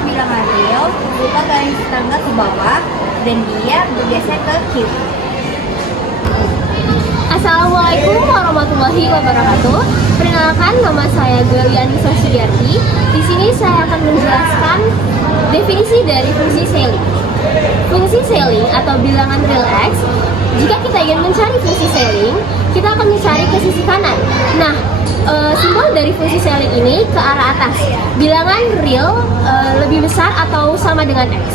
bilangan real, buka garis tangga ke bawah, dan dia bergeser ke kiri. Assalamualaikum warahmatullahi wabarakatuh. Perkenalkan, nama saya Galiani Sudiarti. Di sini saya akan menjelaskan definisi dari fungsi Selling. Fungsi Selling atau bilangan real X. Jika kita ingin mencari fungsi Selling, kita akan mencari ke sisi kanan. Nah, simbol dari fungsi Selling ini ke arah atas. Bilangan real lebih besar atau sama dengan X.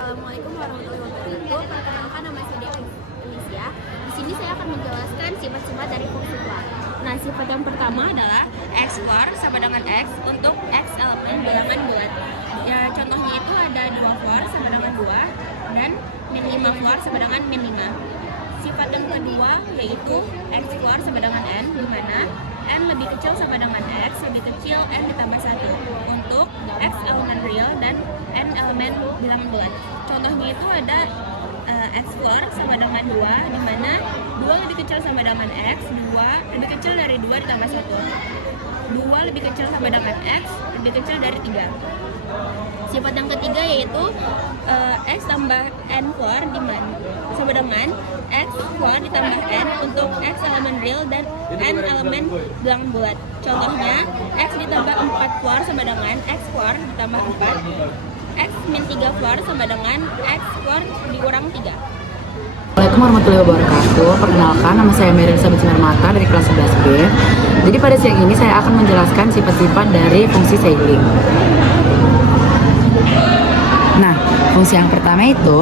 Assalamualaikum warahmatullahi wabarakatuh. Perkenalkan, nama saya Alicia. Di sini saya akan menjelaskan sifat-sifat dari fungsi floor. Nah, sifat yang pertama adalah X floor sama dengan X untuk X elemen bilangan bulat. Ya, contohnya itu ada 2 floor sama dengan 2 dan min 5 floor sama dengan min 5. Sifat yang kedua yaitu X floor sama dengan N, di mana N lebih kecil sama dengan X, lebih kecil N ditambah 1 untuk X elemen real dan N elemen bilangan bulat. Contohnya itu ada X floor sama dengan 2, di mana 2 lebih kecil sama dengan X, 2 lebih kecil dari 2 ditambah 1. 2 lebih kecil sama dengan X, lebih kecil dari 3. Sifat yang ketiga yaitu X tambah N floor, di mana sama dengan X floor ditambah N untuk X elemen real dan N elemen bilangan bulat. Contohnya, X ditambah 4 floor sama dengan X floor ditambah 4, X min 3 floor sama dengan X floor dikurang 3. Assalamualaikum warahmatullahi wabarakatuh. Perkenalkan, nama saya Mary Elizabeth Simarmata dari kelas 11B. Jadi pada siang ini saya akan menjelaskan sifat-sifat dari fungsi Selling. Nah, fungsi yang pertama itu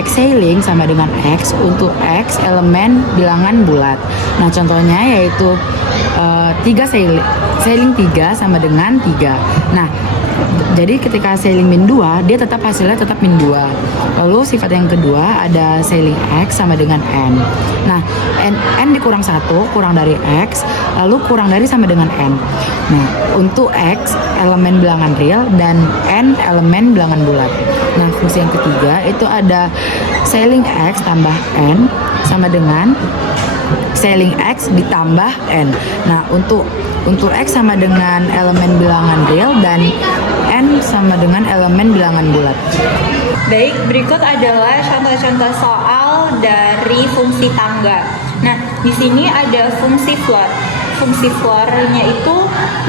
X Selling sama dengan X untuk X elemen bilangan bulat. Nah, contohnya yaitu 3 Selling 3 sama dengan 3. Nah, jadi ketika Selling min 2, dia tetap hasilnya tetap min 2. Lalu sifat yang kedua ada Selling X sama dengan N. Nah, N dikurang 1, kurang dari X, lalu kurang dari sama dengan N. Nah, untuk X elemen bilangan real dan N elemen bilangan bulat. Nah, fungsi yang ketiga itu ada Selling X tambah N sama dengan Selling X ditambah N. Nah, untuk X sama dengan elemen bilangan real dan N sama dengan elemen bilangan bulat. Baik, berikut adalah contoh-contoh soal dari fungsi tangga. Nah, di sini ada fungsi floor. Fungsi floornya itu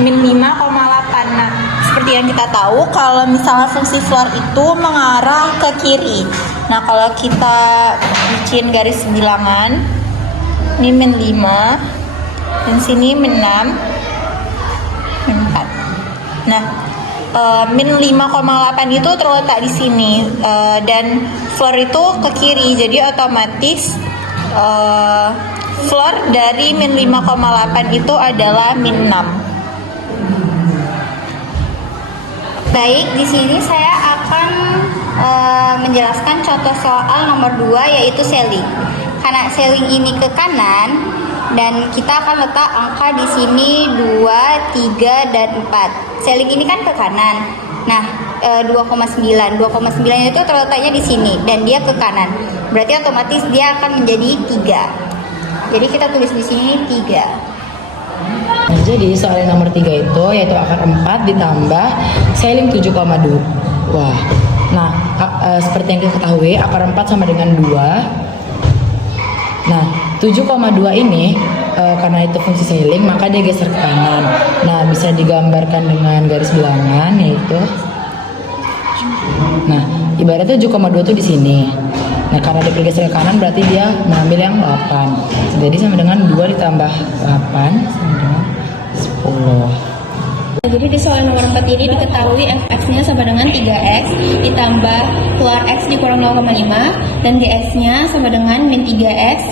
min 5,8. Nah, seperti yang kita tahu, kalau misalnya fungsi floor itu mengarah ke kiri. Nah, kalau kita bikin garis bilangan, ini min 5, dan sini min 6, min 4. Nah, min 5,8 itu terletak di sini, dan floor itu ke kiri, jadi otomatis floor dari min 5,8 itu adalah min 6. Baik, di sini saya akan menjelaskan contoh soal nomor 2 yaitu Selling. Karena Selling ini ke kanan dan kita akan letak angka di sini 2, 3 dan 4. Selling ini kan ke kanan. Nah, 2,9 itu terletaknya di sini dan dia ke kanan. Berarti otomatis dia akan menjadi 3. Jadi kita tulis di sini 3. Nah, jadi soal yang nomor 3 itu yaitu akar 4 ditambah Selling 7,2. Wah. Nah, seperti yang kita ketahui akar 4 sama dengan 2. Nah, 7,2 ini karena itu fungsi Selling maka dia geser ke kanan. Nah, bisa digambarkan dengan garis bilangan yaitu, nah, ibaratnya 7,2 itu di sini. Nah, karena dia bergeser ke kanan berarti dia mengambil yang 8. Jadi sama dengan 2 ditambah 8 sama dengan 10. Jadi di soal nomor 4 ini diketahui fx-nya sama dengan 3x ditambah keluar x dikurang 0,5 dan gx-nya sama dengan min 3x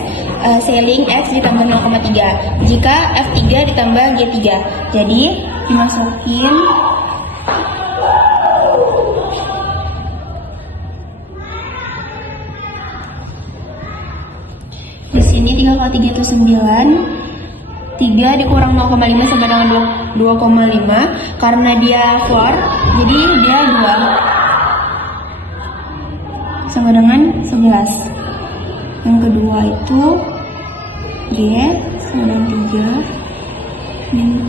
Selling x ditambah 0,3 jika f3 ditambah g3. Jadi dimasukin di sini 3 kali 3 itu 9. 3 dikurang 0,5 sama dengan 2,5 karena dia floor jadi dia 2 sama dengan 11. Yang kedua itu G sama dengan 3 min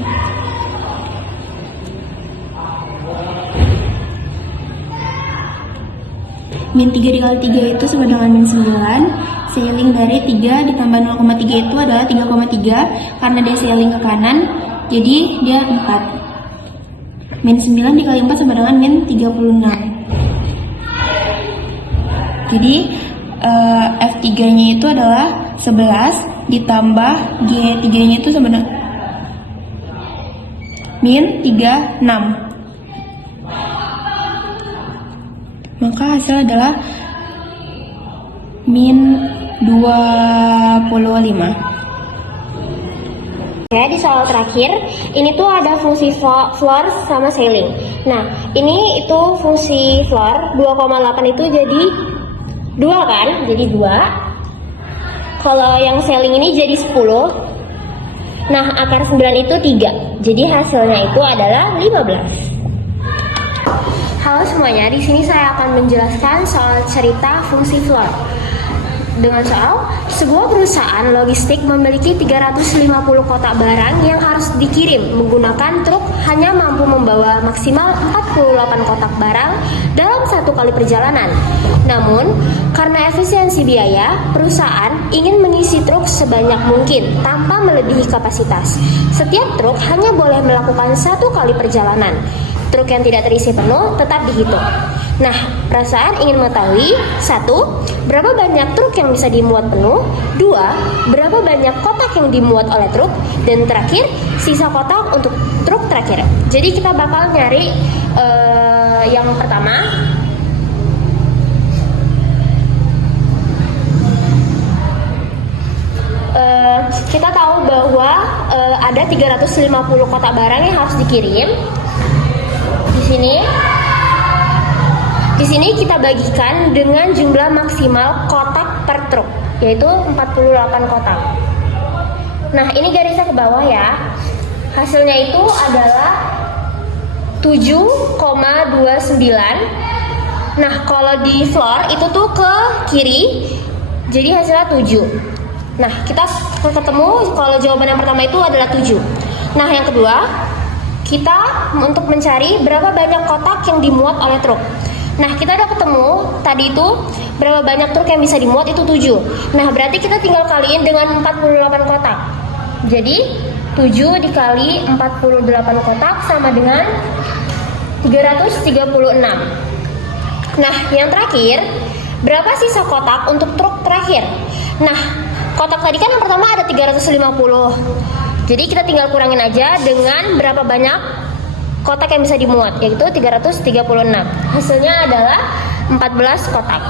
min 3 dikali 3 itu sama dengan min 9. Sailing dari 3 ditambah 0,3 itu adalah 3,3. Karena dia sailing ke kanan, jadi dia 4. Min 9 dikali 4 sama dengan min 36. Jadi F3-nya itu adalah 11 ditambah G3-nya itu sama dengan min 36. Maka hasil adalah min 25. Oke, di soal terakhir, ini tuh ada fungsi floor sama sailing. Nah, ini itu fungsi floor, 2,8 itu jadi 2 kan? Jadi 2. Kalau yang sailing ini jadi 10. Nah, akar 9 itu 3. Jadi hasilnya itu adalah 15. Halo semuanya, di sini saya akan menjelaskan soal cerita fungsi floor. Dengan soal, sebuah perusahaan logistik memiliki 350 kotak barang yang harus dikirim menggunakan truk hanya mampu membawa maksimal 48 kotak barang dalam satu kali perjalanan. Namun, karena efisiensi biaya, perusahaan ingin mengisi truk sebanyak mungkin tanpa melebihi kapasitas. Setiap truk hanya boleh melakukan satu kali perjalanan. Truk yang tidak terisi penuh tetap dihitung. Nah, perusahaan ingin mengetahui 1. Berapa banyak truk yang bisa dimuat penuh? 2. Berapa banyak kotak yang dimuat oleh truk? Dan terakhir, sisa kotak untuk truk terakhir. Jadi kita bakal nyari yang pertama. Kita tahu bahwa ada 350 kotak barang yang harus dikirim. Di sini kita bagikan dengan jumlah maksimal kotak per truk, yaitu 48 kotak. Nah, ini garisnya ke bawah ya. Hasilnya itu adalah 7,29. Nah, kalau di floor itu tuh ke kiri, jadi hasilnya 7. Nah, kita ketemu kalau jawaban yang pertama itu adalah 7. Nah, yang kedua, kita untuk mencari berapa banyak kotak yang dimuat oleh truk. Nah, kita udah ketemu tadi itu berapa banyak truk yang bisa dimuat itu 7. Nah, berarti kita tinggal kaliin dengan 48 kotak. Jadi 7 dikali 48 kotak sama dengan 336. Nah, yang terakhir, berapa sisa kotak untuk truk terakhir? Nah, kotak tadi kan yang pertama ada 350. Jadi kita tinggal kurangin aja dengan berapa banyak kotak yang bisa dimuat, yaitu 336. Hasilnya adalah 14 kotak.